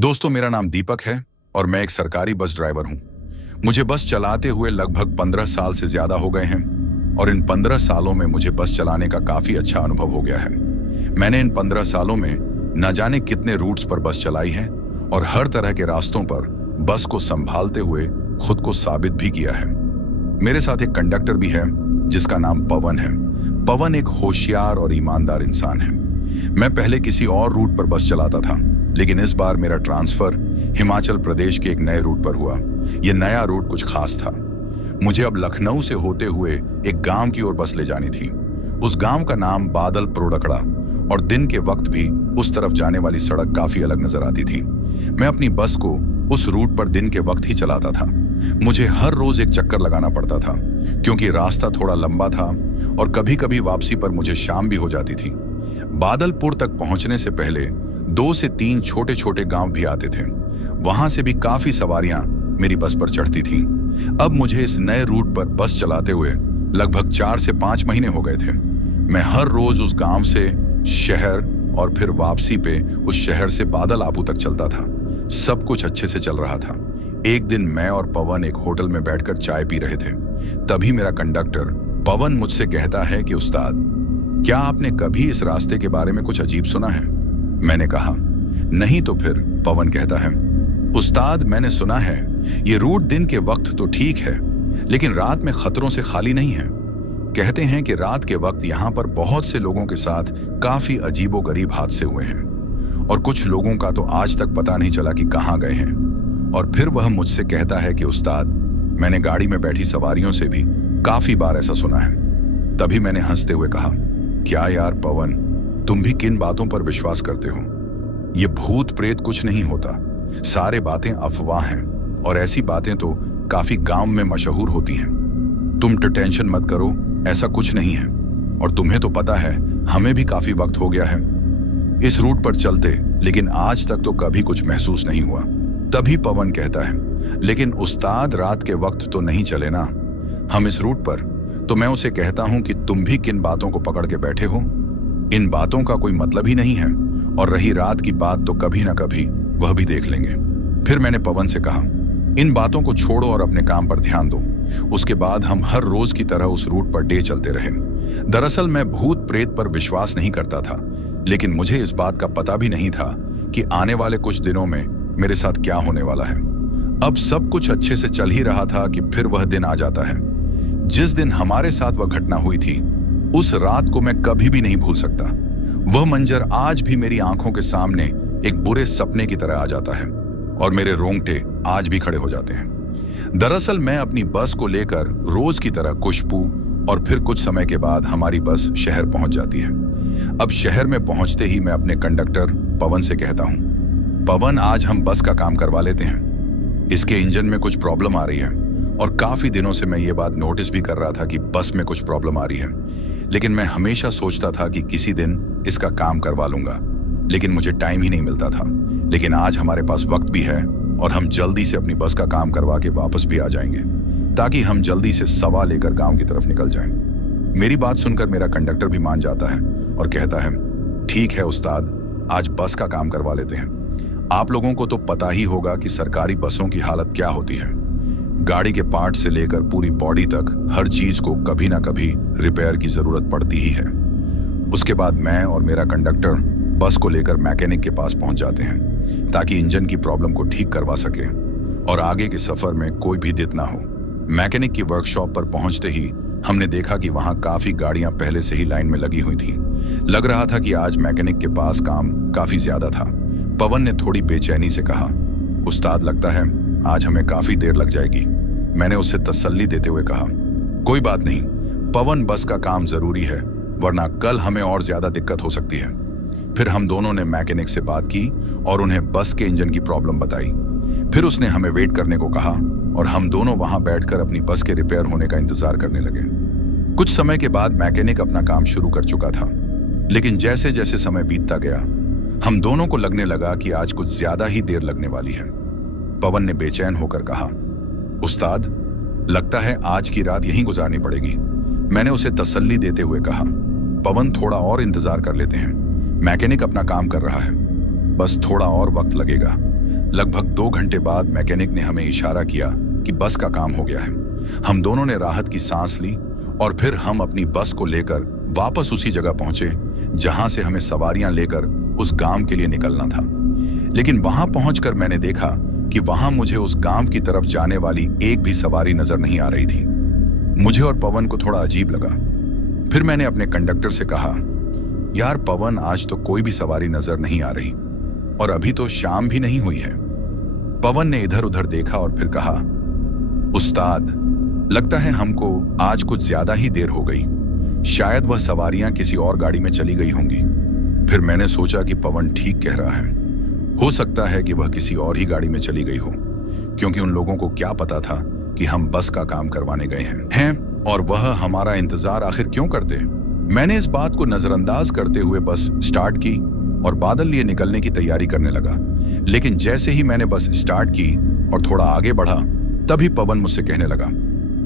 दोस्तों, मेरा नाम दीपक है और मैं एक सरकारी बस ड्राइवर हूं। मुझे बस चलाते हुए लगभग 15 साल से ज्यादा हो गए हैं और इन 15 सालों में मुझे बस चलाने का काफी अच्छा अनुभव हो गया है। मैंने इन 15 सालों में न जाने कितने रूट्स पर बस चलाई है और हर तरह के रास्तों पर बस को संभालते हुए खुद को साबित भी किया है। मेरे साथ एक कंडक्टर भी है जिसका नाम पवन है। पवन एक होशियार और ईमानदार इंसान है। मैं पहले किसी और रूट पर बस चलाता था, लेकिन इस बार मेरा ट्रांसफर हिमाचल प्रदेश के एक नए रूट पर हुआ। यह नया रूट कुछ खास था। मुझे अब लखनऊ से होते हुए एक गांव की ओर बस ले जानी थी। उस गांव का नाम बादल प्रोडकड़ा और दिन के वक्त भी उस तरफ जाने वाली सड़क काफी अलग नजर आती थी। मैं अपनी बस को उस रूट पर दिन के वक्त ही चलाता था। मुझे हर रोज एक चक्कर लगाना पड़ता था क्योंकि रास्ता थोड़ा लंबा था और कभी कभी वापसी पर मुझे शाम भी हो जाती थी। बादलपुर तक पहुंचने से पहले 2 से 3 छोटे छोटे गांव भी आते थे। वहां से भी काफी सवारियां मेरी बस पर चढ़ती थीं। अब मुझे इस नए रूट पर बस चलाते हुए लगभग 4 से 5 महीने हो गए थे। मैं हर रोज उस गांव से शहर और फिर वापसी पे उस शहर से बादलापू तक चलता था। सब कुछ अच्छे से चल रहा था। एक दिन मैं और पवन एक होटल में बैठकर चाय पी रहे थे। तभी मेरा कंडक्टर पवन मुझसे कहता है कि उस्ताद, क्या आपने कभी इस रास्ते के बारे में कुछ अजीब सुना है? मैंने कहा नहीं। तो फिर पवन कहता है, उस्ताद, मैंने सुना है ये रूट दिन के वक्त तो ठीक है, लेकिन रात में खतरों से खाली नहीं है। कहते हैं कि रात के वक्त यहाँ पर बहुत से लोगों के साथ काफी अजीबोगरीब हादसे हुए हैं और कुछ लोगों का तो आज तक पता नहीं चला कि कहाँ गए हैं। और फिर वह मुझसे कहता है कि उस्ताद, मैंने गाड़ी में बैठी सवारियों से भी काफी बार ऐसा सुना है। तभी मैंने हंसते हुए कहा, क्या यार पवन, तुम भी किन बातों पर विश्वास करते हो? ये भूत प्रेत कुछ नहीं होता, सारे बातें अफवाह हैं और ऐसी बातें तो काफी गांव में मशहूर होती हैं। तुम टेंशन मत करो, ऐसा कुछ नहीं है। और तुम्हें तो पता है हमें भी काफी वक्त हो गया है इस रूट पर चलते, लेकिन आज तक तो कभी कुछ महसूस नहीं हुआ। तभी पवन कहता है, लेकिन उस्ताद, रात के वक्त तो नहीं चले ना हम इस रूट पर। तो मैं उसे कहता हूं कि तुम भी किन बातों को पकड़ के बैठे हो? इन बातों का कोई मतलब ही नहीं है। और रही रात की बात, तो कभी ना कभी वह भी देख लेंगे। फिर मैंने पवन से कहा, इन बातों को छोड़ो और अपने काम पर ध्यान दो। उसके बाद हम हर रोज की तरह उस रूट पर डे चलते रहे। दरअसल मैं भूत प्रेत पर विश्वास नहीं करता था, लेकिन मुझे इस बात का पता भी नहीं था कि आने वाले कुछ दिनों में मेरे साथ क्या होने वाला है। अब सब कुछ अच्छे से चल ही रहा था कि फिर वह दिन आ जाता है जिस दिन हमारे साथ वह घटना हुई थी। उस रात को मैं कभी भी नहीं भूल सकता। वह मंजर आज भी मेरी आंखों के सामने एक बुरे सपने की तरह आ जाता है और मेरे रोंगटे आज भी खड़े हो जाते हैं। दरअसल मैं अपनी बस को लेकर रोज की तरह खुशबू और फिर कुछ समय के बाद हमारी बस शहर पहुंच जाती है। अब शहर में पहुंचते ही मैं अपने कंडक्टर पवन से कहता हूं, पवन, आज हम बस का काम करवा लेते हैं। इसके इंजन में कुछ प्रॉब्लम आ रही है और काफी दिनों से मैं ये बात नोटिस भी कर रहा था कि बस में कुछ प्रॉब्लम आ रही है, लेकिन मैं हमेशा सोचता था कि किसी दिन इसका काम करवा लूंगा, लेकिन मुझे टाइम ही नहीं मिलता था। लेकिन आज हमारे पास वक्त भी है और हम जल्दी से अपनी बस का काम करवा के वापस भी आ जाएंगे ताकि हम जल्दी से सवा लेकर गांव की तरफ निकल जाएं। मेरी बात सुनकर मेरा कंडक्टर भी मान जाता है और कहता है, ठीक है उस्ताद, आज बस का काम करवा लेते हैं। आप लोगों को तो पता ही होगा कि सरकारी बसों की हालत क्या होती है। गाड़ी के पार्ट से लेकर पूरी बॉडी तक हर चीज को कभी ना कभी रिपेयर की जरूरत पड़ती ही है। उसके बाद मैं और मेरा कंडक्टर बस को लेकर मैकेनिक के पास पहुंच जाते हैं ताकि इंजन की प्रॉब्लम को ठीक करवा सके और आगे के सफर में कोई भी दिक्कत ना हो। मैकेनिक की वर्कशॉप पर पहुंचते ही हमने देखा कि वहां काफी गाड़ियां पहले से ही लाइन में लगी हुई थीं। लग रहा था कि आज मैकेनिक के पास काम काफी ज्यादा था। पवन ने थोड़ी बेचैनी से कहा, उस्ताद, लगता है आज हमें काफी देर लग जाएगी। मैंने उसे तसल्ली देते हुए कहा, कोई बात नहीं पवन, बस का काम जरूरी है, वरना कल हमें और ज्यादा दिक्कत हो सकती है। फिर हम दोनों ने मैकेनिक से बात की और उन्हें बस के इंजन की प्रॉब्लम बताई। फिर उसने हमें वेट करने को कहा और हम दोनों वहां बैठकर अपनी बस के रिपेयर होने का इंतजार करने लगे। कुछ समय के बाद मैकेनिक अपना काम शुरू कर चुका था, लेकिन जैसे जैसे समय बीतता गया हम दोनों को लगने लगा कि आज कुछ ज्यादा ही देर लगने वाली है। पवन ने बेचैन होकर कहा, उस्ताद, लगता है आज की रात यहीं गुजारनी पड़ेगी। मैंने उसे तसल्ली देते हुए कहा, पवन, थोड़ा और इंतजार कर लेते हैं, मैकेनिक अपना काम कर रहा है, बस थोड़ा और वक्त लगेगा। लगभग 2 घंटे बाद मैकेनिक ने हमें इशारा किया कि बस का काम हो गया है। हम दोनों ने राहत की सांस ली और फिर हम अपनी बस को लेकर वापस उसी जगह पहुंचे जहां से हमें सवारियां लेकर उस गांव के लिए निकलना था। लेकिन वहां पहुंचकर मैंने देखा कि वहां मुझे उस गांव की तरफ जाने वाली एक भी सवारी नजर नहीं आ रही थी। मुझे और पवन को थोड़ा अजीब लगा। फिर मैंने अपने कंडक्टर से कहा, यार पवन, आज तो कोई भी सवारी नजर नहीं आ रही और अभी तो शाम भी नहीं हुई है। पवन ने इधर उधर देखा और फिर कहा, उस्ताद, लगता है हमको आज कुछ ज्यादा ही देर हो गई। शायद वह सवारियां किसी और गाड़ी में चली गई होंगी। फिर मैंने सोचा कि पवन ठीक कह रहा है। हो सकता है कि वह किसी और ही गाड़ी में चली गई हो, क्योंकि उन लोगों को क्या पता था कि हम बस का काम करवाने गए हैं और वह हमारा इंतजार आखिर क्यों करते। मैंने इस बात को नजरअंदाज करते हुए बस स्टार्ट की और बादल लिए निकलने की तैयारी करने लगा। लेकिन जैसे ही मैंने बस स्टार्ट की और थोड़ा आगे बढ़ा, तभी पवन मुझसे कहने लगा,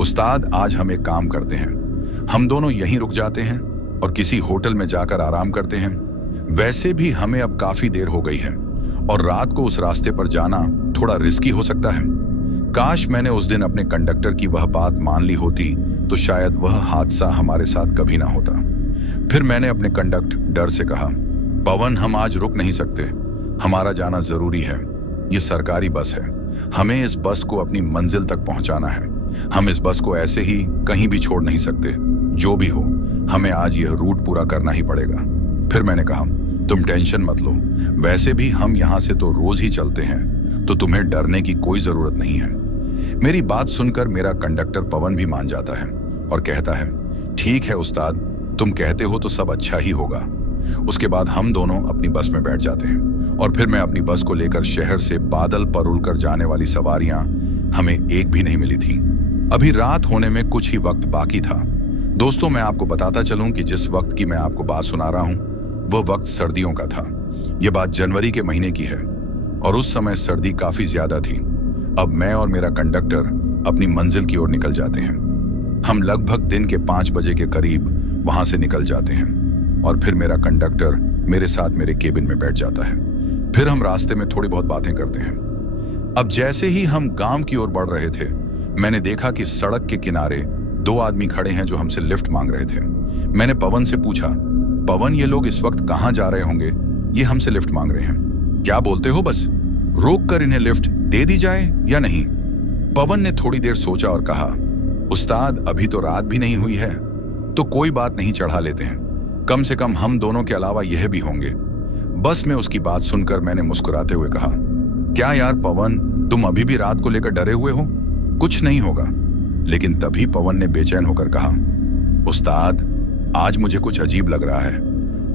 उस्ताद, आज हम एक काम करते हैं। हम दोनों यहीं रुक जाते हैं और किसी होटल में जाकर आराम करते हैं। वैसे भी हमें अब काफी देर हो गई है और रात को उस रास्ते पर जाना थोड़ा रिस्की हो सकता है। काश मैंने उस दिन अपने कंडक्टर की वह बात मान ली होती तो शायद वह हादसा हमारे साथ कभी ना होता। फिर मैंने अपने कंडक्टर से कहा, पवन, हम आज रुक नहीं सकते, हमारा जाना जरूरी है। ये सरकारी बस है, हमें इस बस को अपनी मंजिल तक पहुंचाना है। हम इस बस को ऐसे ही कहीं भी छोड़ नहीं सकते। जो भी हो, हमें आज यह रूट पूरा करना ही पड़ेगा। फिर मैंने कहा, तुम टेंशन मत लो, वैसे भी हम यहाँ से तो रोज ही चलते हैं, तो तुम्हें डरने की कोई जरूरत नहीं है। मेरी बात सुनकर मेरा कंडक्टर पवन भी मान जाता है और कहता है, ठीक है उस्ताद, तुम कहते हो तो सब अच्छा ही होगा। उसके बाद हम दोनों अपनी बस में बैठ जाते हैं और फिर मैं अपनी बस को लेकर शहर से बादल पर उड़कर जाने वाली सवारियां हमें एक भी नहीं मिली थी। अभी रात होने में कुछ ही वक्त बाकी था। दोस्तों, मैं आपको बताता चलूं कि जिस वक्त की मैं आपको बात सुना रहा हूं, वह वक्त सर्दियों का था। यह बात जनवरी के महीने की है और उस समय सर्दी काफी ज्यादा थी। अब मैं और मेरा कंडक्टर अपनी मंजिल की ओर निकल जाते हैं। हम लगभग दिन के 5 बजे के करीब वहां से निकल जाते हैं और फिर मेरा कंडक्टर मेरे साथ मेरे केबिन में बैठ जाता है। फिर हम रास्ते में थोड़ी बहुत बातें करते हैं। अब जैसे ही हम गांव की ओर बढ़ रहे थे, मैंने देखा कि सड़क के किनारे 2 आदमी खड़े हैं जो हमसे लिफ्ट मांग रहे थे। मैंने पवन से पूछा, पवन, ये लोग इस वक्त कहां जा रहे होंगे? ये हमसे लिफ्ट मांग रहे हैं। क्या बोलते हो, बस रोक कर इन्हें लिफ्ट दे दी जाए या नहीं? पवन ने थोड़ी देर सोचा और कहा, उस्ताद, अभी तो रात भी नहीं हुई है, तो कोई बात नहीं, चढ़ा लेते हैं। कम से कम हम दोनों के अलावा यह भी होंगे। बस में उसकी बात सुनकर मैंने मुस्कुराते हुए कहा, क्या यार पवन, तुम अभी भी रात को लेकर डरे हुए हो? कुछ नहीं होगा। लेकिन तभी पवन ने बेचैन होकर कहा, उस्ताद, आज मुझे कुछ अजीब लग रहा है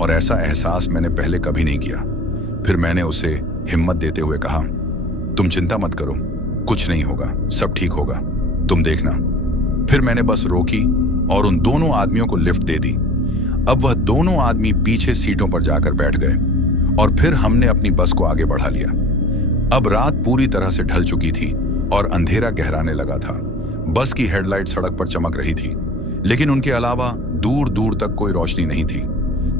और ऐसा एहसास मैंने पहले कभी नहीं किया। फिर मैंने उसे हिम्मत देते हुए कहा, तुम चिंता मत करो, कुछ नहीं होगा, सब ठीक होगा, तुम देखना। फिर मैंने बस रोकी और उन दोनों आदमियों को लिफ्ट दे दी। अब वह दोनों आदमी पीछे सीटों पर जाकर बैठ गए और फिर हमने अपनी बस को आगे बढ़ा लिया। अब रात पूरी तरह से ढल चुकी थी और अंधेरा गहराने लगा था। बस की हेडलाइट सड़क पर चमक रही थी, लेकिन उनके अलावा दूर दूर तक कोई रोशनी नहीं थी।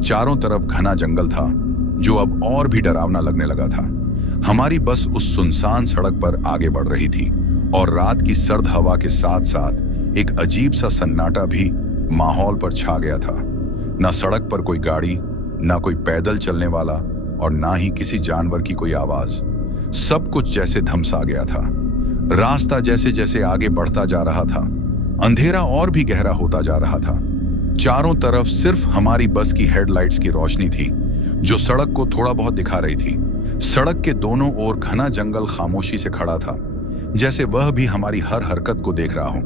चारों तरफ घना जंगल था जो अब और भी डरावना लगने लगा था। हमारी बस उस सुनसान सड़क पर आगे बढ़ रही थी और रात की सर्द हवा के साथ साथ एक अजीब सा सन्नाटा भी माहौल पर छा गया था। ना सड़क पर कोई गाड़ी, ना कोई पैदल चलने वाला और ना ही किसी जानवर की कोई आवाज। सब कुछ जैसे धमसा गया था। रास्ता जैसे जैसे आगे बढ़ता जा रहा था, अंधेरा और भी गहरा होता जा रहा था। चारों तरफ सिर्फ हमारी बस की हेडलाइट्स की रोशनी थी जो सड़क को थोड़ा बहुत दिखा रही थी। सड़क के दोनों ओर घना जंगल खामोशी से खड़ा था, जैसे वह भी हमारी हर हरकत को देख रहा हो।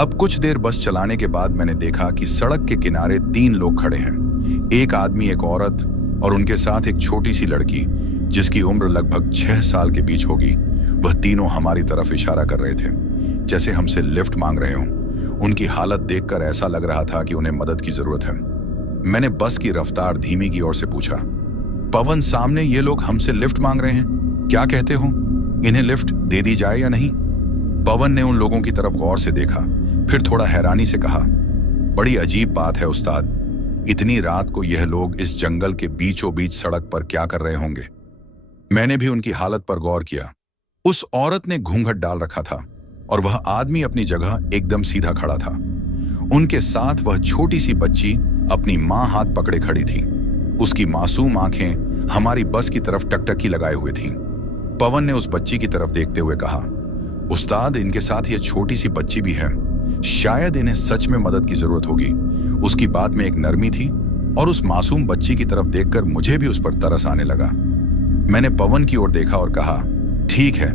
अब कुछ देर बस चलाने के बाद मैंने देखा कि सड़क के किनारे 3 लोग खड़े हैं। एक आदमी, एक औरत और उनके साथ एक छोटी सी लड़की जिसकी उम्र लगभग 6 साल के बीच होगी। वह तीनों हमारी तरफ इशारा कर रहे थे, जैसे हमसे लिफ्ट मांग रहे हों। उनकी हालत देखकर ऐसा लग रहा था कि उन्हें मदद की जरूरत है। मैंने बस की रफ्तार धीमी की ओर से पूछा, पवन, सामने ये लोग हमसे लिफ्ट मांग रहे हैं, क्या कहते हो? इन्हें लिफ्ट दे दी जाए या नहीं? पवन ने उन लोगों की तरफ गौर से देखा, फिर थोड़ा हैरानी से कहा, बड़ी अजीब बात है उस्ताद, इतनी रात को यह लोग इस जंगल के बीचों बीच सड़क पर क्या कर रहे होंगे? मैंने भी उनकी हालत पर गौर किया। उस औरत ने घूंघट डाल रखा था और वह आदमी अपनी जगह एकदम सीधा खड़ा था। उनके साथ वह छोटी सी बच्ची अपनी मां हाथ पकड़े खड़ी थी। उसकी मासूम आंखें हमारी बस की तरफ टकटकी लगाए हुए थीं। पवन ने उस बच्ची की तरफ देखते हुए कहा, उस्ताद, इनके साथ यह छोटी सी बच्ची भी है, शायद इन्हें सच में मदद की जरूरत होगी। उसकी बात में एक नरमी थी और उस मासूम बच्ची की तरफ देखकर मुझे भी उस पर तरस आने लगा। मैंने पवन की ओर देखा और कहा, ठीक है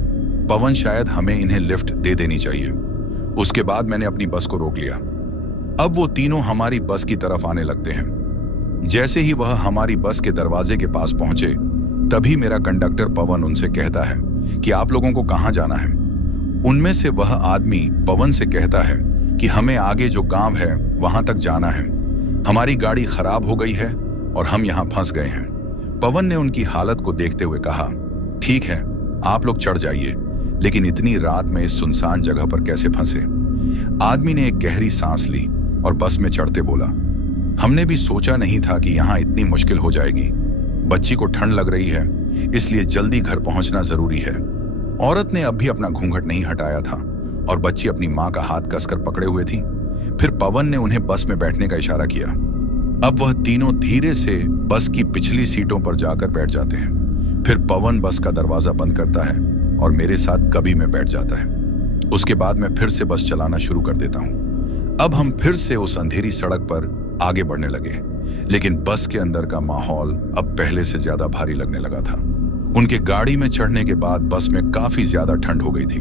पवन, शायद हमें इन्हें लिफ्ट दे देनी चाहिए। उसके बाद मैंने अपनी बस को रोक लिया। अब वो तीनों हमारी बस की तरफ आने लगते हैं। जैसे ही वह हमारी बस के दरवाजे के पास पहुंचे, तभी मेरा कंडक्टर पवन उनसे कहता है कि आप लोगों को कहां जाना है। उनमें से वह आदमी पवन से कहता है कि हमें आगे जो गांव है वहां तक जाना है, हमारी गाड़ी खराब हो गई है और हम यहां फंस गए हैं। पवन ने उनकी हालत को देखते हुए कहा, ठीक है आप लोग चढ़ जाइए, लेकिन इतनी रात में इस सुनसान जगह पर कैसे फंसे। आदमी ने एक गहरी सांस ली और बस में चढ़ते बोला, हमने भी सोचा नहीं था कि यहाँ इतनी मुश्किल हो जाएगी। बच्ची को ठंड लग रही है, इसलिए जल्दी घर पहुंचना जरूरी है। औरत ने अब भी अपना घूंघट नहीं हटाया था और बच्ची अपनी मां का हाथ कसकर पकड़े हुए थी। फिर पवन ने उन्हें बस में बैठने का इशारा किया। अब वह तीनों धीरे से बस की पिछली सीटों पर जाकर बैठ जाते हैं। फिर पवन बस का दरवाजा बंद करता है और मेरे साथ कभी में बैठ जाता है। उसके बाद मैं फिर से बस चलाना शुरू कर देता हूँ। अब हम फिर से उस अंधेरी सड़क पर आगे बढ़ने लगे, लेकिन बस के अंदर का माहौल अब पहले से ज्यादा भारी लगने लगा था। उनके गाड़ी में चढ़ने के बाद बस में काफी ज्यादा ठंड हो गई थी।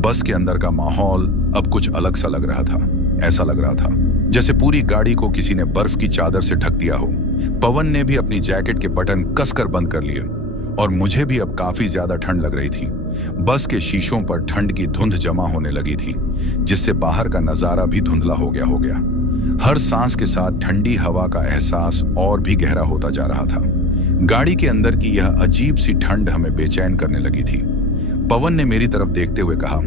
बस के अंदर का माहौल अब कुछ अलग सा लग रहा था। ऐसा लग रहा था जैसे पूरी गाड़ी को किसी ने बर्फ की चादर से ढक दिया हो। पवन ने भी अपनी जैकेट के बटन कसकर बंद कर लिए और मुझे भी अब काफी ज्यादा ठंड लग रही थी। बस के शीशों पर ठंड की धुंध जमा होने लगी थी, जिससे बाहर का नजारा भी धुंधला हो गया। हर सांस के साथ ठंडी हवा का एहसास और भी गहरा होता जा रहा था। गाड़ी के अंदर की यह अजीब सी ठंड हमें बेचैन करने लगी थी। पवन ने मेरी तरफ देखते हुए कहा,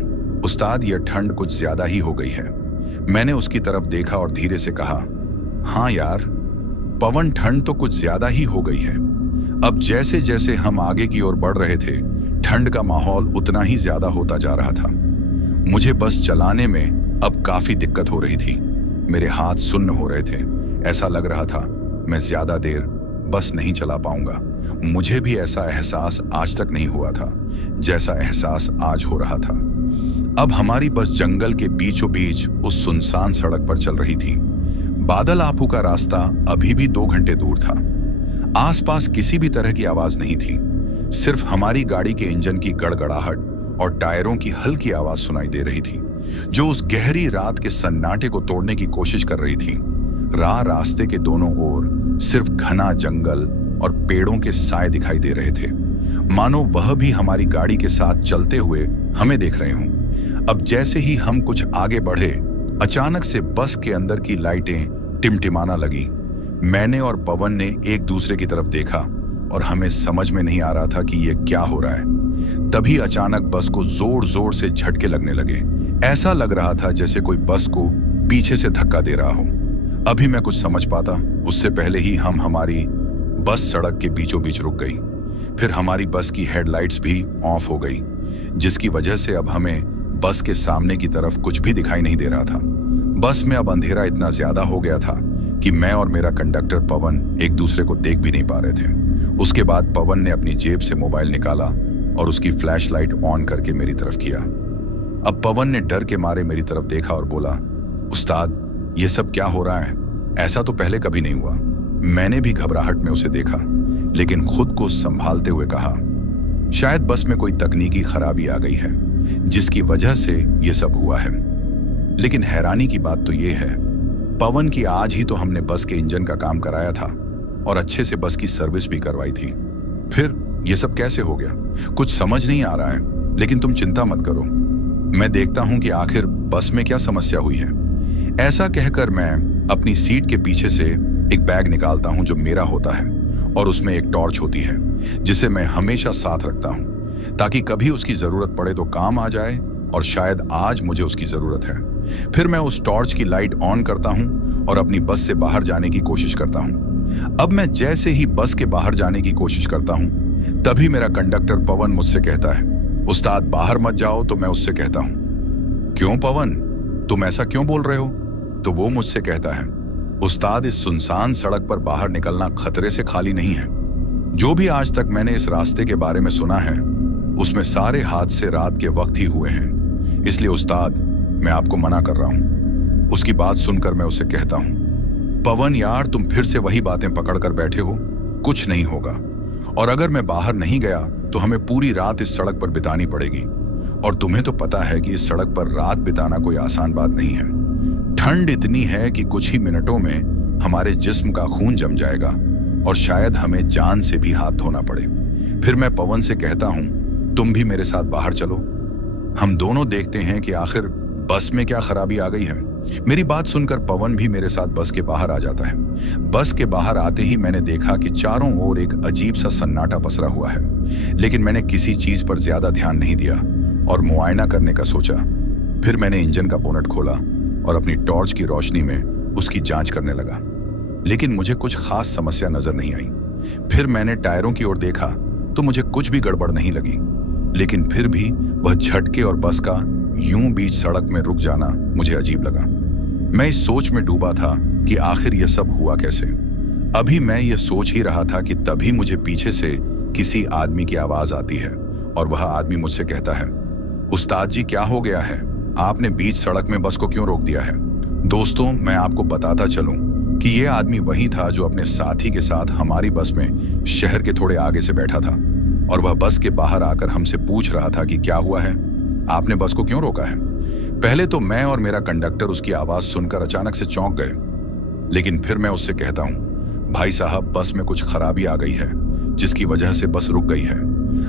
उस्ताद, यह ठंड कुछ ज्यादा ही हो गई है। मैंने उसकी तरफ देखा और धीरे से कहा, हाँ यार पवन, ठंड तो कुछ ज्यादा ही हो गई है। अब जैसे जैसे हम आगे की ओर बढ़ रहे थे, ठंड का माहौल उतना ही ज्यादा होता जा रहा था। मुझे बस चलाने में अब काफी दिक्कत हो रही थी। मेरे हाथ सुन्न हो रहे थे। ऐसा लग रहा था मैं ज्यादा देर बस नहीं चला पाऊंगा। मुझे भी ऐसा एहसास आज तक नहीं हुआ था जैसा एहसास आज हो रहा था। अब हमारी बस जंगल के बीचों बीच उस सुनसान सड़क पर चल रही थी। बादल आपू का रास्ता अभी भी 2 घंटे दूर था। आसपास किसी भी तरह की आवाज नहीं थी। सिर्फ हमारी गाड़ी के इंजन की गड़गड़ाहट और टायरों की हल्की आवाज सुनाई दे रही थी, जो उस गहरी रात के सन्नाटे को तोड़ने की कोशिश कर रही थी। रास्ते के दोनों ओर सिर्फ घना जंगल और पेड़ों के साए दिखाई दे रहे थे, मानो वह भी हमारी गाड़ी के साथ चलते हुए हमें देख रहे हों। अब जैसे ही हम कुछ आगे बढ़े, अचानक से बस के अंदर की लाइटें टिमटिमाना लगी। मैंने और पवन ने एक दूसरे की तरफ देखा और हमें समझ में नहीं आ रहा था कि यह क्या हो रहा है। तभी अचानक बस को जोर जोर से झटके लगने लगे। ऐसा लग रहा था जैसे कोई बस को पीछे से धक्का दे रहा हो। अभी मैं कुछ समझ पाता उससे पहले ही हमारी बस सड़क के बीचों बीच रुक गई। फिर हमारी बस की हेडलाइट्स भी ऑफ हो गई, जिसकी वजह से अब हमें बस के सामने की तरफ कुछ भी दिखाई नहीं दे रहा था। बस में अब अंधेरा इतना ज्यादा हो गया था कि मैं और मेरा कंडक्टर पवन एक दूसरे को देख भी नहीं पा रहे थे। उसके बाद पवन ने अपनी जेब से मोबाइल निकाला और उसकी फ्लैशलाइट ऑन करके मेरी तरफ किया। अब पवन ने डर के मारे मेरी तरफ देखा और बोला, उस्ताद, ये सब क्या हो रहा है? ऐसा तो पहले कभी नहीं हुआ। मैंने भी घबराहट में उसे देखा, लेकिन खुद को संभालते हुए कहा, शायद बस में कोई तकनीकी खराबी आ गई है, जिसकी वजह से ये सब हुआ है। लेकिन हैरानी की बात तो ये है, पवन की आज ही तो हमने बस के इंजन का काम कराया था और अच्छे से बस की सर्विस भी करवाई थी। फिर ये सब कैसे हो गया? कुछ समझ नहीं आ रहा है, लेकिन तुम चिंता मत करो, मैं देखता हूं कि आखिर बस में क्या समस्या हुई है। ऐसा कहकर मैं अपनी सीट के पीछे से एक बैग निकालता हूं जो मेरा होता है, और उसमें एक टॉर्च होती है जिसे मैं हमेशा साथ रखता हूं, ताकि कभी उसकी जरूरत पड़े तो काम आ जाए, और शायद आज मुझे उसकी जरूरत है। फिर मैं उस टॉर्च की लाइट ऑन करता हूं और अपनी बस से बाहर जाने की कोशिश करता हूं। अब मैं जैसे ही बस के बाहर जाने की कोशिश करता हूं, तभी मेरा कंडक्टर पवन मुझसे कहता है, उस्ताद बाहर मत जाओ। तो मैं उससे कहता हूं, क्यों पवन, तुम ऐसा क्यों बोल रहे हो? तो वो मुझसे कहता है, उस्ताद इस सुनसान सड़क पर बाहर निकलना खतरे से खाली नहीं है। जो भी आज तक मैंने इस रास्ते के बारे में सुना है उसमें सारे हादसे रात के वक्त ही हुए हैं। इसलिए उस्ताद मैं आपको मना कर रहा हूं। उसकी बात सुनकर मैं उसे कहता हूं, पवन यार तुम फिर से वही बातें पकड़ कर बैठे हो, कुछ नहीं होगा। और अगर मैं बाहर नहीं गया तो हमें पूरी रात इस सड़क पर बितानी पड़ेगी। और तुम्हें तो पता है कि इस सड़क पर रात बिताना कोई आसान बात नहीं है। ठंड इतनी है कि कुछ ही मिनटों में हमारे जिस्म का खून जम जाएगा और शायद हमें जान से भी हाथ धोना पड़े। फिर मैं पवन से कहता हूं, तुम भी मेरे साथ बाहर चलो। हम दोनों देखते हैं कि आखिर बस में क्या खराबी आ गई है। मेरी बात सुनकर पवन भी मेरे साथ बस के बाहर आ जाता है। बस के बाहर आते ही मैंने देखा कि चारों ओर एक अजीब सा सन्नाटा पसरा हुआ है, लेकिन मैंने किसी चीज पर ज्यादा ध्यान नहीं दिया और मुआयना करने का सोचा। फिर मैंने इंजन का बोनट खोला और अपनी टॉर्च की रोशनी में उसकी जांच करने लगा, लेकिन मुझे कुछ खास समस्या नजर नहीं आई। फिर मैंने टायरों की ओर देखा तो मुझे कुछ भी गड़बड़ नहीं लगी, लेकिन फिर भी वह झटके और बस का यूं बीच सड़क में रुक जाना मुझे अजीब लगा। मैं इस सोच में डूबा था कि आखिर यह सब हुआ कैसे। अभी मैं यह सोच ही रहा था कि तभी मुझे पीछे से किसी आदमी की आवाज आती है और वह आदमी मुझसे कहता है, उस्ताद जी क्या हो गया है, आपने बीच सड़क में बस को क्यों रोक दिया है? दोस्तों मैं आपको बताता चलूं कि यह आदमी वही था जो अपने साथी के साथ हमारी बस में शहर के थोड़े आगे से बैठा था और वह बस के बाहर आकर हमसे पूछ रहा था कि क्या हुआ है, आपने बस को क्यों रोका है? पहले तो मैं और मेरा कंडक्टर उसकी आवाज सुनकर अचानक से चौंक गए, लेकिन फिर मैं उससे कहता हूं, भाई साहब बस में कुछ खराबी आ गई है जिसकी वजह से बस रुक गई है।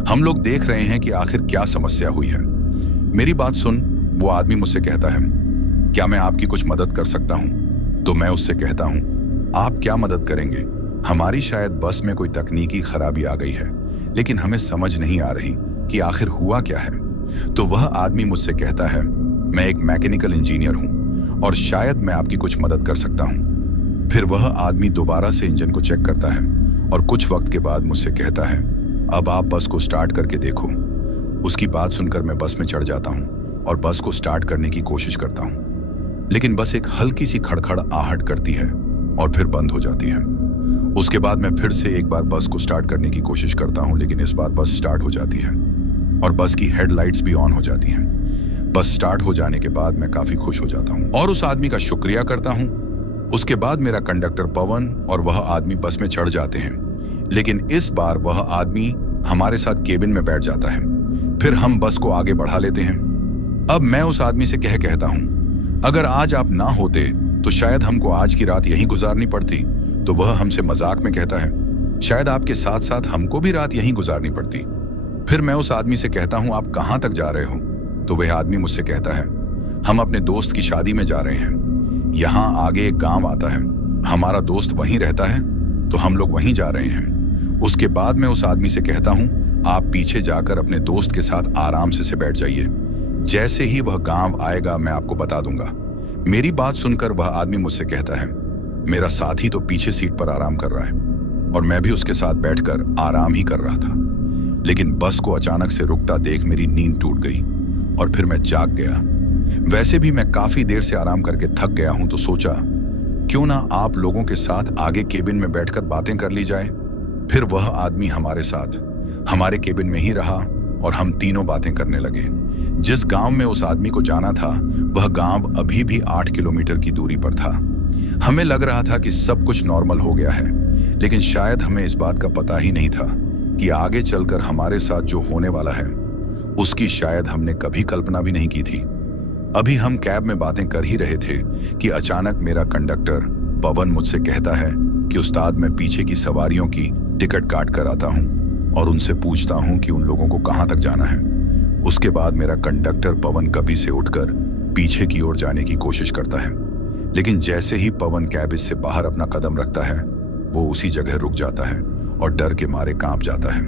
हम लोग देख रहे हैं कि आखिर क्या समस्या हुई है। मेरी बात सुन वो आदमी मुझसे कहता है, क्या मैं आपकी कुछ मदद कर सकता हूं? तो मैं उससे कहता हूं, आप क्या मदद करेंगे? हमारी शायद बस में कोई तकनीकी खराबी आ गई है, लेकिन हमें समझ नहीं आ रही कि आखिर हुआ क्या है। तो वह आदमी मुझसे कहता है, मैं एक मैकेनिकल इंजीनियर हूं और शायद मैं आपकी कुछ मदद कर सकता हूं। फिर वह आदमी दोबारा से इंजन को चेक करता है और कुछ वक्त के बाद मुझसे कहता है, अब आप बस को स्टार्ट करके देखो। उसकी बात सुनकर मैं बस में चढ़ जाता हूं और बस को स्टार्ट करने की कोशिश करता हूं, लेकिन बस एक हल्की सी खड़खड़ आहट करती है और फिर बंद हो जाती है। उसके बाद मैं फिर से एक बार बस को स्टार्ट करने की कोशिश करता हूं, लेकिन इस बार बस स्टार्ट हो जाती है और बस की हेडलाइट्स भी ऑन हो जाती हैं। बस स्टार्ट हो जाने के बाद मैं काफी खुश हो जाता हूं और उस आदमी का शुक्रिया करता हूं। उसके बाद मेरा कंडक्टर पवन और वह आदमी बस में चढ़ जाते हैं, लेकिन इस बार वह आदमी हमारे साथ केबिन में बैठ जाता है। फिर हम बस को आगे बढ़ा लेते हैं। अब मैं उस आदमी से कहता हूं, अगर आज आप ना होते तो शायद हमको आज की रात यहीं गुजारनी पड़ती। तो वह हमसे मजाक में कहता है, शायद आपके साथ साथ हमको भी रात यहीं गुजारनी पड़ती। फिर मैं उस आदमी से कहता हूं, आप कहां तक जा रहे हो? तो वह आदमी मुझसे कहता है, हम अपने दोस्त की शादी में जा रहे हैं। यहाँ आगे एक गांव आता है, हमारा दोस्त वहीं रहता है, तो हम लोग वहीं जा रहे हैं। उसके बाद मैं उस आदमी से कहता हूं, आप पीछे जाकर अपने दोस्त के साथ आराम से बैठ जाइए। जैसे ही वह गांव आएगा मैं आपको बता दूंगा। मेरी बात सुनकर वह आदमी मुझसे कहता है, मेरा साथी तो पीछे सीट पर आराम कर रहा है और मैं भी उसके साथ बैठकर आराम ही कर रहा था, लेकिन बस को अचानक से रुकता देख मेरी नींद टूट गई और फिर मैं जाग गया। वैसे भी मैं काफी देर से आराम करके थक गया हूं, तो सोचा क्यों ना आप लोगों के साथ आगे केबिन में बैठकर बातें कर ली जाए। फिर वह आदमी हमारे साथ हमारे केबिन में ही रहा और हम तीनों बातें करने लगे। जिस गांव में उस आदमी को जाना था वह गांव अभी भी 8 किलोमीटर की दूरी पर था। हमें लग रहा था कि सब कुछ नॉर्मल हो गया है, लेकिन शायद हमें इस बात का पता ही नहीं था कि आगे चलकर हमारे साथ जो होने वाला है उसकी शायद हमने कभी कल्पना भी नहीं की थी। अभी हम कैब में बातें कर ही रहे थे कि अचानक मेरा कंडक्टर पवन मुझसे कहता है कि उस्ताद मैं पीछे की सवारियों की टिकट काट कर आता हूं और उनसे पूछता हूं कि उन लोगों को कहां तक जाना है। उसके बाद मेरा कंडक्टर पवन कभी से उठकर पीछे की ओर जाने की कोशिश करता है, लेकिन जैसे ही पवन कैबिन से बाहर अपना कदम रखता है वो उसी जगह रुक जाता है और डर के मारे कांप जाता है।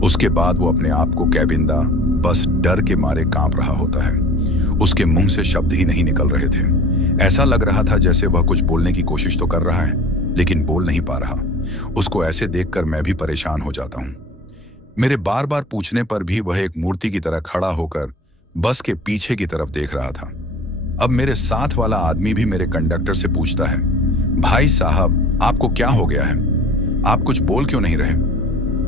उसके बाद वो अपने आप को कैबिंदा बस डर के मारे कांप रहा होता है। उसके मुंह से शब्द ही नहीं निकल रहे थे। ऐसा लग रहा था जैसे वह कुछ बोलने की कोशिश तो कर रहा है लेकिन बोल नहीं पा रहा। उसको ऐसे देखकर मैं भी परेशान हो जाता हूँ। मेरे बार बार पूछने पर भी वह एक मूर्ति की तरह खड़ा होकर बस के पीछे की तरफ देख रहा था। अब मेरे साथ वाला आदमी भी मेरे कंडक्टर से पूछता है, भाई साहब आपको क्या हो गया है, आप कुछ बोल क्यों नहीं रहे?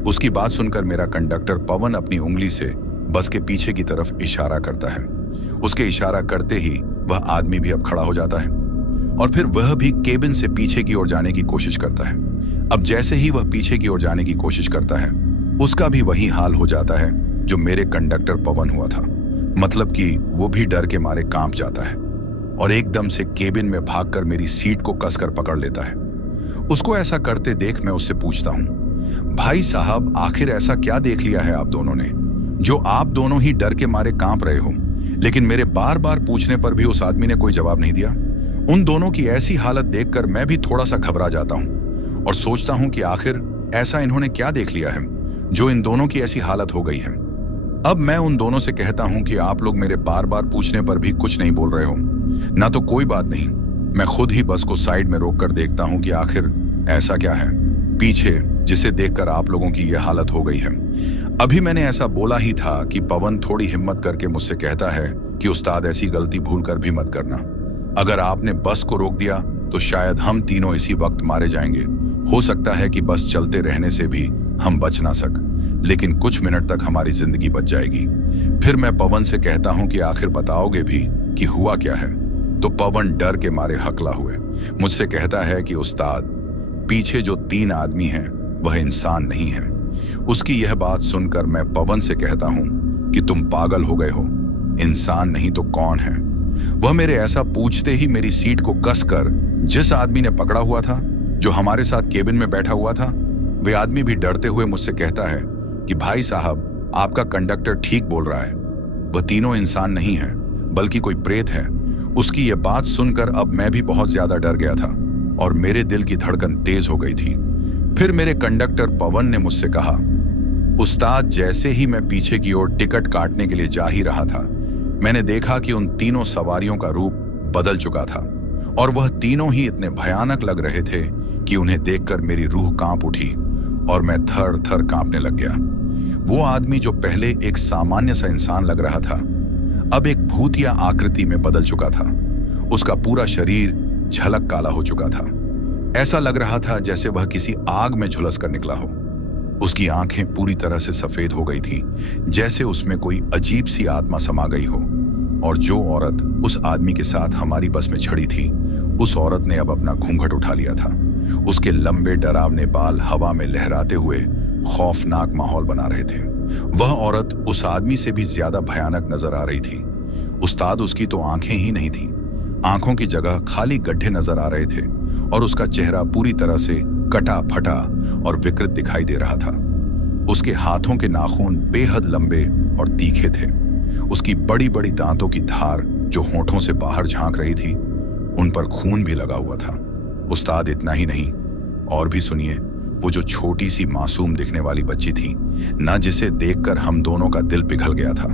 उसकी बात सुनकर मेरा कंडक्टर पवन अपनी उंगली से बस के पीछे की तरफ इशारा करता है। उसके इशारा करते ही वह आदमी भी अब खड़ा हो जाता है और फिर वह भी केबिन से पीछे की ओर जाने की कोशिश करता है। अब जैसे ही वह पीछे की ओर जाने की कोशिश करता है, उसका भी वही हाल हो जाता है जो मेरे कंडक्टर पवन हुआ था। मतलब कि वो भी डर के मारे कांप जाता है और एकदम से केबिन में भागकर मेरी सीट को कसकर पकड़ लेता है। उसको ऐसा करते देख मैं उससे पूछता हूं, भाई साहब आखिर ऐसा क्या देख लिया है आप दोनों ने, जो आप दोनों ही डर के मारे कांप रहे हो? लेकिन मेरे बार बार पूछने पर भी उस आदमी ने कोई जवाब नहीं दिया। उन दोनों की ऐसी हालत देखकर मैं भी थोड़ा सा घबरा जाता हूं और सोचता हूं कि आखिर ऐसा इन्होंने क्या देख लिया है जो इन दोनों की ऐसी हालत हो गई है। अब मैं उन दोनों से कहता हूं कि आप लोग मेरे बार बार पूछने पर भी कुछ नहीं बोल रहे हो ना, तो कोई बात नहीं, मैं खुद ही बस को साइड में रोक कर देखता हूं कि आखिर ऐसा क्या है पीछे जिसे देखकर आप लोगों की यह हालत हो गई है। अभी मैंने ऐसा बोला ही था कि पवन थोड़ी हिम्मत करके मुझसे कहता है कि उस्ताद ऐसी गलती भूल कर भी मत करना। अगर आपने बस को रोक दिया तो शायद हम तीनों इसी वक्त मारे जाएंगे। हो सकता है कि बस चलते रहने से भी हम बच ना सक, लेकिन कुछ मिनट तक हमारी जिंदगी बच जाएगी। फिर मैं पवन से कहता हूं कि आखिर बताओगे भी कि हुआ क्या है? तो पवन डर के मारे हकला हुए मुझसे कहता है कि उस्ताद पीछे जो 3 आदमी हैं वह इंसान नहीं है। उसकी यह बात सुनकर मैं पवन से कहता हूं कि तुम पागल हो गए हो, इंसान नहीं तो कौन है? वह मेरे ऐसा पूछते ही मेरी सीट को कसकर जिस आदमी ने पकड़ा हुआ था, जो हमारे साथ केबिन में बैठा हुआ था, वह आदमी भी डरते हुए मुझसे कहता है कि भाई साहब आपका कंडक्टर ठीक बोल रहा है, वह तीनों इंसान नहीं है बल्कि कोई प्रेत है। उसकी यह बात सुनकर अब मैं भी बहुत ज्यादा डर गया था और मेरे दिल की धड़कन तेज हो गई थी। फिर मेरे कंडक्टर पवन ने मुझसे कहा, उस्ताद जैसे ही मैं पीछे की ओर टिकट काटने के लिए जा ही रहा था, मैंने देखा कि उन तीनों सवारियों का रूप बदल चुका था और वह तीनों ही इतने भयानक लग रहे थे कि उन्हें देखकर मेरी रूह कांप उठी और मैं थर थर कांपने लग गया। वो आदमी जो पहले एक सामान्य सा इंसान लग रहा था, अब एक भूतिया आकृति में बदल चुका था। उसका पूरा शरीर झलक काला हो चुका था। ऐसा लग रहा था जैसे वह किसी आग में झुलस कर निकला हो। उसकी आंखें पूरी तरह से सफेद हो गई थी, जैसे उसमें कोई अजीब सी आत्मा समा गई हो। और जो औरत उस आदमी के साथ हमारी बस में चढ़ी थी, उस औरत ने अब अपना घूंघट उठा लिया था। उसके लंबे डरावने बाल हवा में लहराते हुए खौफनाक माहौल बना रहे थे। वह औरत उस आदमी से भी ज्यादा भयानक नजर आ रही थी। उस्ताद उसकी तो आंखें ही नहीं थी, आंखों की जगह खाली गड्ढे नजर आ रहे थे और उसका चेहरा पूरी तरह से कटा फटा और विकृत दिखाई दे रहा था। उसके हाथों के नाखून बेहद लंबे और तीखे थे। उसकी बड़ी बड़ी दांतों की धार जो होठों से बाहर झांक रही थी, उन पर खून भी लगा हुआ था। उस्ताद इतना ही नहीं, और भी सुनिए, वो जो छोटी सी मासूम दिखने वाली बच्ची थी ना, जिसे देखकर हम दोनों का दिल पिघल गया था,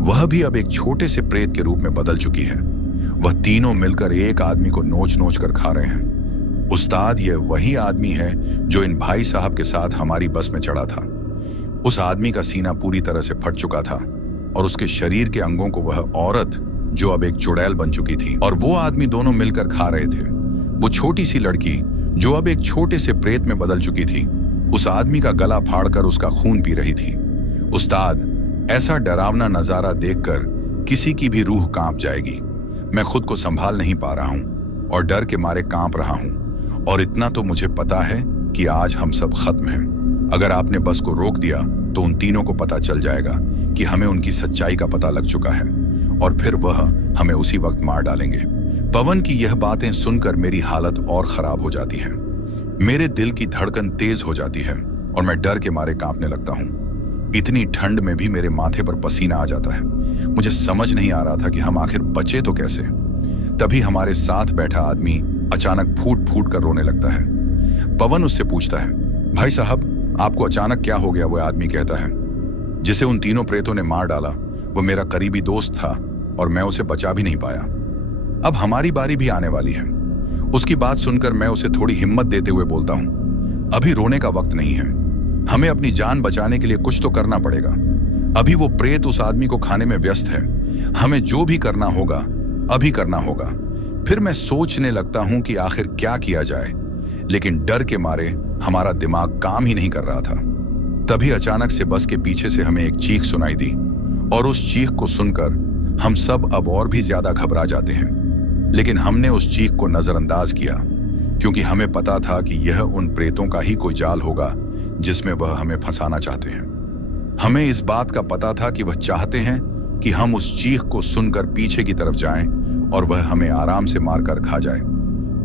वह भी अब एक छोटे से प्रेत के रूप में बदल चुकी है। वह तीनों मिलकर एक आदमी को नोच नोच कर खा रहे हैं। उस्ताद ये वही आदमी है जो इन भाई साहब के साथ हमारी बस में चढ़ा था। उस आदमी का सीना पूरी तरह से फट चुका था और उसके शरीर के अंगों को वह औरत जो अब एक चुड़ैल बन चुकी थी और वो आदमी दोनों मिलकर खा रहे थे। वो छोटी सी लड़की जो अब एक छोटे से प्रेत में बदल चुकी थी, उस आदमी का गला फाड़कर उसका खून पी रही थी। उस्ताद ऐसा डरावना नजारा देखकर किसी की भी रूह कांप जाएगी। मैं खुद को संभाल नहीं पा रहा हूं और डर के मारे कांप रहा हूं। और इतना तो मुझे पता है कि आज हम सब खत्म हैं। अगर आपने बस को रोक दिया तो उन तीनों को पता चल जाएगा कि हमें उनकी सच्चाई का पता लग चुका है और फिर वह हमें उसी वक्त मार डालेंगे। पवन की यह बातें सुनकर मेरी हालत और खराब हो जाती है। मेरे दिल की धड़कन तेज हो जाती है और मैं डर के मारे कांपने लगता हूं। इतनी ठंड में भी मेरे माथे पर पसीना आ जाता है। मुझे समझ नहीं आ रहा था कि हम आखिर बचे तो कैसे। तभी हमारे साथ बैठा आदमी अचानक फूट फूट कर रोने लगता है। पवन उससे पूछता है, भाई साहब आपको अचानक क्या हो गया? वो आदमी कहता है, जिसे उन तीनों प्रेतों ने मार डाला वो मेरा करीबी दोस्त था और मैं उसे बचा भी नहीं पाया। अब हमारी बारी भी आने वाली है। उसकी बात सुनकर मैं उसे थोड़ी हिम्मत देते हुए बोलता हूं, अभी रोने का वक्त नहीं है। हमें अपनी जान बचाने के लिए कुछ तो करना पड़ेगा। अभी वो प्रेत उस आदमी को खाने में व्यस्त है। हमें जो भी करना होगा अभी करना होगा। फिर मैं सोचने लगता हूं कि आखिर क्या किया जाए, लेकिन डर के मारे हमारा दिमाग काम ही नहीं कर रहा था। तभी अचानक से बस के पीछे से हमें एक चीख सुनाई दी और उस चीख को सुनकर हम सब अब और भी ज्यादा घबरा जाते हैं। लेकिन हमने उस चीख को नजरअंदाज किया, क्योंकि हमें पता था कि यह उन प्रेतों का ही कोई जाल होगा जिसमें वह हमें फंसाना चाहते हैं। हमें इस बात का पता था कि वह चाहते हैं कि हम उस चीख को सुनकर पीछे की तरफ जाएं और वह हमें आराम से मारकर खा जाए।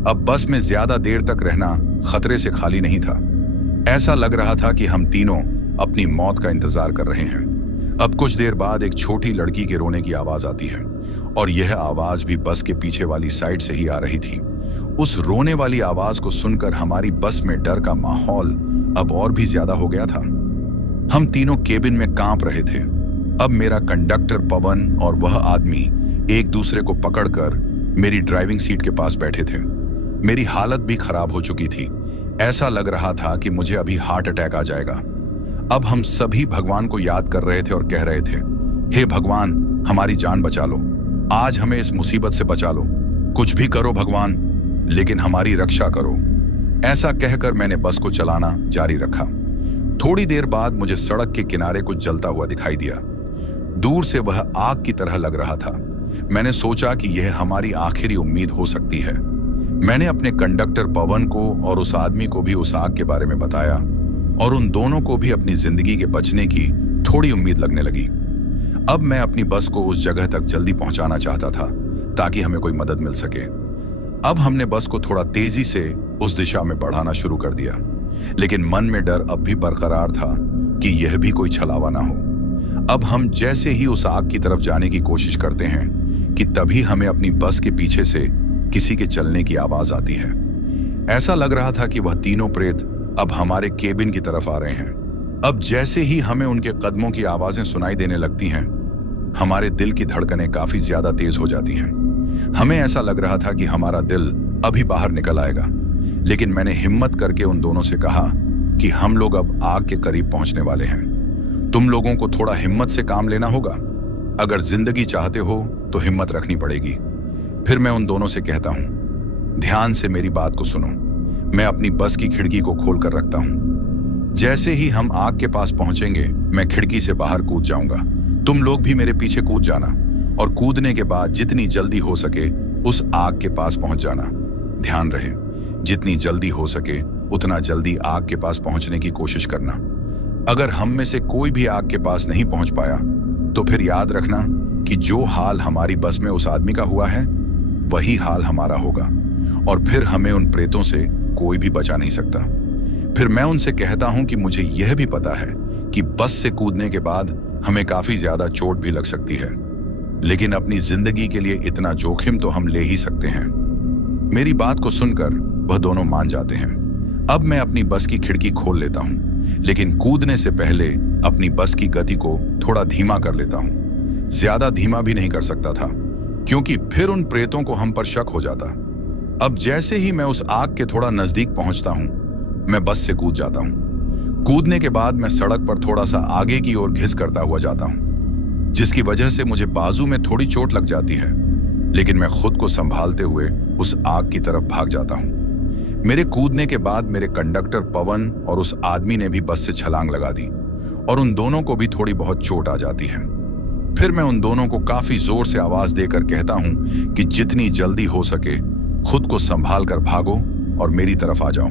अब बस में ज्यादा देर तक रहना खतरे से खाली नहीं था। ऐसा लग रहा था कि हम तीनों अपनी मौत का इंतजार कर रहे हैं। अब कुछ देर बाद एक छोटी लड़की के रोने की आवाज आती है और यह आवाज भी बस के पीछे वाली साइड से ही आ रही थी। उस रोने वाली आवाज को सुनकर हमारी बस में डर का माहौल अब और भी ज्यादा हो गया था। हम तीनों केबिन में कांप रहे थे। अब मेरा कंडक्टर पवन और वह आदमी एक दूसरे को पकड़कर मेरी ड्राइविंग सीट के पास बैठे थे। मेरी हालत भी खराब हो चुकी थी। ऐसा लग रहा था कि मुझे अभी हार्ट अटैक आ जाएगा। अब हम सभी भगवान को याद कर रहे थे और कह रहे थे, हे भगवान, हमारी जान बचा लो, आज हमें इस मुसीबत से बचा लो, कुछ भी करो भगवान, लेकिन हमारी रक्षा करो। ऐसा कहकर मैंने बस को चलाना जारी रखा। थोड़ी देर बाद मुझे सड़क के किनारे कुछ जलता हुआ दिखाई दिया। दूर से वह आग की तरह लग रहा था। मैंने सोचा कि यह हमारी आखिरी उम्मीद हो सकती है। मैंने अपने कंडक्टर पवन को और उस आदमी को भी उस आग के बारे में बताया और उन दोनों को भी अपनी जिंदगी के बचने की थोड़ी उम्मीद लगने लगी। अब मैं अपनी बस को उस जगह तक जल्दी पहुंचाना चाहता था ताकि हमें कोई मदद मिल सके। अब हमने बस को थोड़ा तेजी से उस दिशा में बढ़ाना शुरू कर दिया, लेकिन मन में डर अब भी बरकरार था कि यह भी कोई छलावा ना हो। अब हम जैसे ही उस आग की तरफ जाने की कोशिश करते हैं कि तभी हमें अपनी बस के पीछे से किसी के चलने की आवाज आती है। ऐसा लग रहा था कि वह तीनों प्रेत अब हमारे केबिन की तरफ आ रहे हैं। अब जैसे ही हमें उनके कदमों की आवाजें सुनाई देने लगती हैं, हमारे दिल की धड़कनें काफी ज्यादा तेज हो जाती हैं। हमें ऐसा लग रहा था कि हमारा दिल अभी बाहर निकल आएगा, लेकिन मैंने हिम्मत करके उन दोनों से कहा कि हम लोग अब आग के करीब पहुंचने वाले हैं। तुम लोगों को थोड़ा हिम्मत से काम लेना होगा। अगर जिंदगी चाहते हो तो हिम्मत रखनी पड़ेगी। फिर मैं उन दोनों से कहता हूं, ध्यान से मेरी बात को सुनो। मैं अपनी बस की खिड़की को खोल कर रखता हूं। जैसे ही हम आग के पास पहुंचेंगे, मैं खिड़की से बाहर कूद जाऊंगा। तुम लोग भी मेरे पीछे कूद जाना और कूदने के बाद जितनी जल्दी हो सके उस आग के पास पहुंच जाना। ध्यान रहे, जितनी जल्दी हो सके उतना जल्दी आग के पास पहुंचने की कोशिश करना। अगर हम में से कोई भी आग के पास नहीं पहुंच पाया तो फिर याद रखना कि जो हाल हमारी बस में उस आदमी का हुआ है वही हाल हमारा होगा, और फिर हमें उन प्रेतों से कोई भी बचा नहीं सकता। फिर मैं उनसे कहता हूं कि मुझे यह भी पता है कि बस से कूदने के बाद हमें काफी ज्यादा चोट भी लग सकती है, लेकिन अपनी जिंदगी के लिए इतना जोखिम तो हम ले ही सकते हैं। मेरी बात को सुनकर वह दोनों मान जाते हैं। अब मैं अपनी बस की खिड़की खोल लेता हूं, लेकिन कूदने से पहले अपनी बस की गति को थोड़ा धीमा कर लेता हूं। ज्यादा धीमा भी नहीं कर सकता था, क्योंकि फिर उन प्रेतों को हम पर शक हो जाता। अब जैसे ही मैं उस आग के थोड़ा नजदीक पहुंचता हूं, मैं बस से कूद जाता हूं। कूदने के बाद मैं सड़क पर थोड़ा सा आगे की ओर घिस करता हुआ जाता हूं, जिसकी वजह से मुझे बाजू में थोड़ी चोट लग जाती है, लेकिन मैं खुद को संभालते हुए उस आग की तरफ भाग जाता हूं। मेरे कूदने के बाद मेरे कंडक्टर पवन और उस आदमी ने भी बस से छलांग लगा दी और उन दोनों को भी थोड़ी बहुत चोट आ जाती है। फिर मैं उन दोनों को काफी जोर से आवाज देकर कहता हूं कि जितनी जल्दी हो सके खुद को संभाल कर भागो और मेरी तरफ आ जाओ।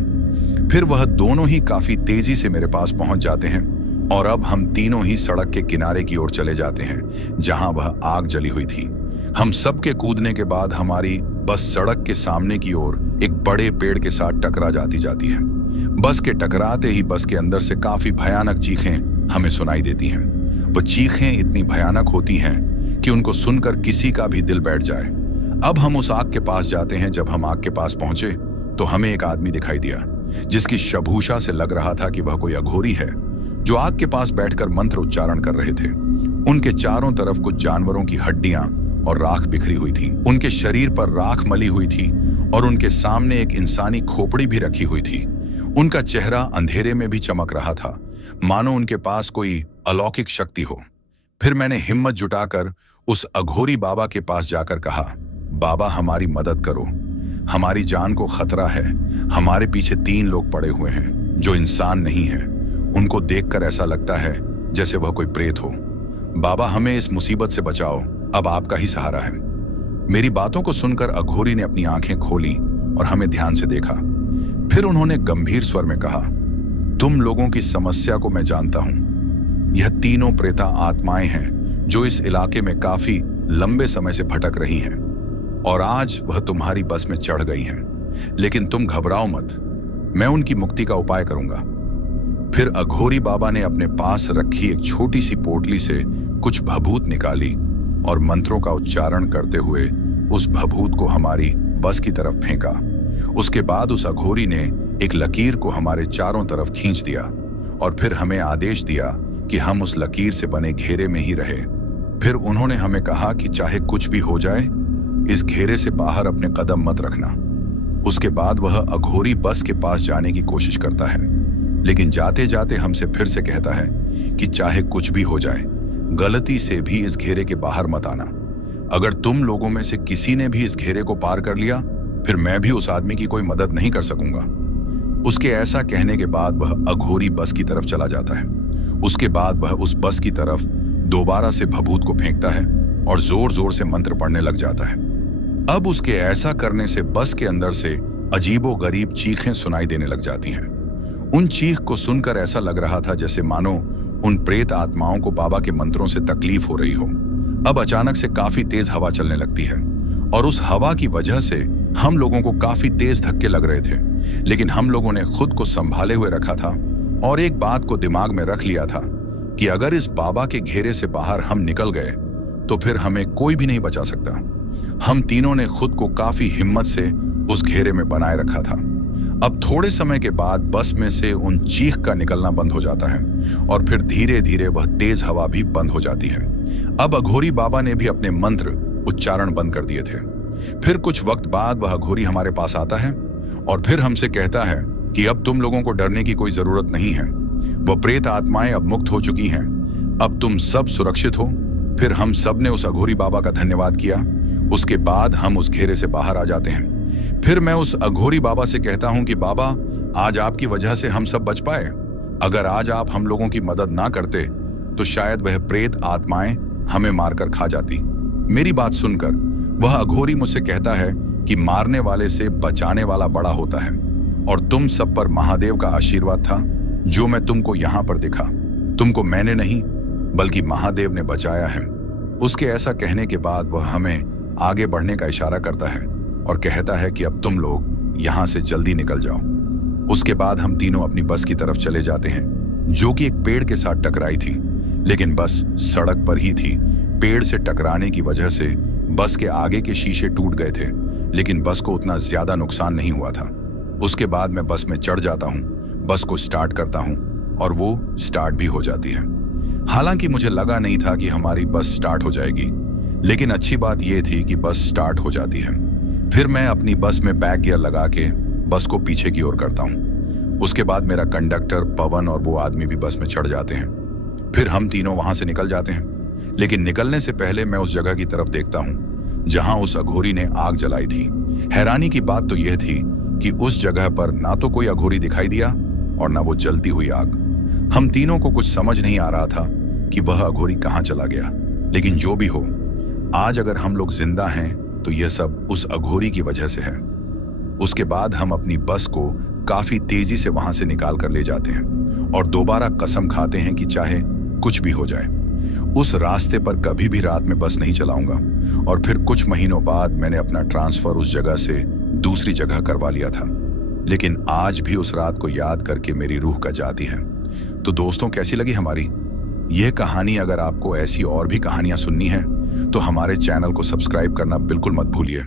फिर वह दोनों ही काफी तेजी से मेरे पास पहुंच जाते हैं और अब हम तीनों ही सड़क के किनारे की ओर चले जाते हैं जहां वह आग जली हुई थी। हम सबके कूदने के बाद हमारी बस सड़क के सामने की ओर एक बड़े पेड़ के साथ टकरा जाती है। बस के टकराते ही बस के अंदर से काफी भयानक चीखें हमें सुनाई देती हैं। वह चीखें इतनी भयानक होती हैं कि उनको सुनकर किसी का भी दिल बैठ जाए। अब हम उस आग के पास जाते हैं। जब हम आग के पास पहुंचे तो हमें एक आदमी दिखाई दिया, जिसकी शभूषा से लग रहा था कि वह कोई अघोरी है, जो आग के पास बैठकर मंत्र उच्चारण कर रहे थे। उनके चारों तरफ कुछ जानवरों की हड्डियां और राख बिखरी हुई थी। उनके शरीर पर राख मली हुई थी और उनके सामने एक इंसानी खोपड़ी भी रखी हुई थी। उनका चेहरा अंधेरे में भी चमक रहा था, मानो उनके पास कोई अलौकिक शक्ति हो। फिर मैंने हिम्मत जुटाकर उस अघोरी बाबा के पास जाकर कहा, बाबा हमारी मदद करो, हमारी जान को खतरा है। हमारे पीछे 3 लोग पड़े हुए हैं जो इंसान नहीं है। उनको देखकर ऐसा लगता है जैसे वह कोई प्रेत हो। बाबा हमें इस मुसीबत से बचाओ, अब आपका ही सहारा है। मेरी बातों को सुनकर अघोरी ने अपनी आंखें खोली और हमें ध्यान से देखा। फिर उन्होंने गंभीर स्वर में कहा, तुम लोगों की समस्या को मैं जानता हूं। यह तीनों प्रेता आत्माएं हैं जो इस इलाके में काफी लंबे समय से भटक रही हैं और आज वह तुम्हारी बस में चढ़ गई हैं। लेकिन तुम घबराओ मत, मैं उनकी मुक्ति का उपाय करूंगा। फिर अघोरी बाबा ने अपने पास रखी एक छोटी सी पोटली से कुछ भभूत निकाली और मंत्रों का उच्चारण करते हुए उस भभूत को हमारी बस की तरफ फेंका। उसके बाद उस अघोरी ने एक लकीर को हमारे चारों तरफ खींच दिया और फिर हमें आदेश दिया कि हम उस लकीर से बने घेरे में ही रहे। फिर उन्होंने हमें कहा कि चाहे कुछ भी हो जाए, इस घेरे से बाहर अपने कदम मत रखना। उसके बाद वह अघोरी बस के पास जाने की कोशिश करता है, लेकिन जाते जाते हमसे फिर से कहता है कि चाहे कुछ भी हो जाए, गलती से भी इस घेरे के बाहर मत आना। अगर तुम लोगों में से किसी ने भी इस घेरे को पार कर लिया, फिर मैं भी उस आदमी की कोई मदद नहीं कर सकूंगा। उसके ऐसा कहने के बाद वह अघोरी बस की तरफ चला जाता है। उसके बाद वह उस बस की तरफ दोबारा से भभूत को फेंकता है और जोर जोर से मंत्र पढ़ने लग जाता है। अब उसके ऐसा करने से बस के अंदर से अजीबोगरीब चीखें सुनाई देने लग जाती हैं। उन चीख को सुनकर ऐसा लग रहा था जैसे मानो उन प्रेत आत्माओं को बाबा के मंत्रों से तकलीफ हो रही हो। अब अचानक से काफी तेज हवा चलने लगती है और उस हवा की वजह से हम लोगों को काफी तेज धक्के लग रहे थे, लेकिन हम लोगों ने खुद को संभाले हुए रखा था और एक बात को दिमाग में रख लिया था कि अगर इस बाबा के घेरे से बाहर हम निकल गए तो फिर हमें कोई भी नहीं बचा सकता। हम तीनों ने खुद को काफी हिम्मत से उस घेरे में बनाए रखा था। अब थोड़े समय के बाद बस में से उन चीख का निकलना बंद हो जाता है और फिर धीरे धीरे वह तेज हवा भी बंद हो जाती है। अब अघोरी बाबा ने भी अपने मंत्र उच्चारण बंद कर दिए थे। फिर कुछ वक्त बाद वह अघोरी हमारे पास आता है और फिर हमसे कहता है कि अब तुम लोगों को डरने की कोई जरूरत नहीं है। वह प्रेत आत्माएं अब मुक्त हो चुकी हैं। अब तुम सब सुरक्षित हो। फिर हम सब ने उस अघोरी बाबा का धन्यवाद किया। उसके बाद हम उस घेरे से बाहर आ जाते हैं। फिर मैं उस अघोरी बाबा से कहता हूं कि बाबा, आज आपकी वजह से हम सब बच पाए। अगर आज आप हम लोगों की मदद ना करते तो शायद वह प्रेत आत्माएं हमें मारकर खा जाती। मेरी बात सुनकर वह अघोरी मुझसे कहता है कि मारने वाले से बचाने वाला बड़ा होता है और तुम सब पर महादेव का आशीर्वाद था जो मैं तुमको यहाँ पर दिखा। तुमको मैंने नहीं बल्कि महादेव ने बचाया है। उसके ऐसा कहने के बाद वह हमें आगे बढ़ने का इशारा करता है और कहता है कि अब तुम लोग यहाँ से जल्दी निकल जाओ। उसके बाद हम तीनों अपनी बस की तरफ चले जाते हैं जो कि एक पेड़ के साथ टकराई थी, लेकिन बस सड़क पर ही थी। पेड़ से टकराने की वजह से बस के आगे के शीशे टूट गए थे, लेकिन बस को उतना ज्यादा नुकसान नहीं हुआ था। उसके बाद मैं बस में चढ़ जाता हूँ, बस को स्टार्ट करता हूँ और वो स्टार्ट भी हो जाती है। हालांकि मुझे लगा नहीं था कि हमारी बस स्टार्ट हो जाएगी, लेकिन अच्छी बात यह थी कि बस स्टार्ट हो जाती है। फिर मैं अपनी बस में बैक गियर लगा के बस को पीछे की ओर करता हूँ। उसके बाद मेरा कंडक्टर पवन और वो आदमी भी बस में चढ़ जाते हैं। फिर हम तीनों वहां से निकल जाते हैं, लेकिन निकलने से पहले मैं उस जगह की तरफ देखता हूँ जहां उस अघोरी ने आग जलाई थी। हैरानी की बात तो यह थी कि उस जगह पर ना तो कोई अघोरी दिखाई दिया और ना वो जलती हुई आग। हम तीनों को कुछ समझ नहीं आ रहा था कि वह अघोरी कहाँ चला गया, लेकिन जो भी हो, आज अगर हम लोग जिंदा हैं तो यह सब उस अघोरी की वजह से है। उसके बाद हम अपनी बस को काफी तेजी से वहां से निकाल कर ले जाते हैं और दोबारा कसम खाते हैं कि चाहे कुछ भी हो जाए, उस रास्ते पर कभी भी रात में बस नहीं चलाऊंगा। और फिर कुछ महीनों बाद मैंने अपना ट्रांसफर उस जगह से दूसरी जगह करवा लिया था, लेकिन आज भी उस रात को याद करके मेरी रूह का जाती है। तो दोस्तों, कैसी लगी हमारी यह कहानी? अगर आपको ऐसी और भी कहानियां सुननी है तो हमारे चैनल को सब्सक्राइब करना बिल्कुल मत भूलिए।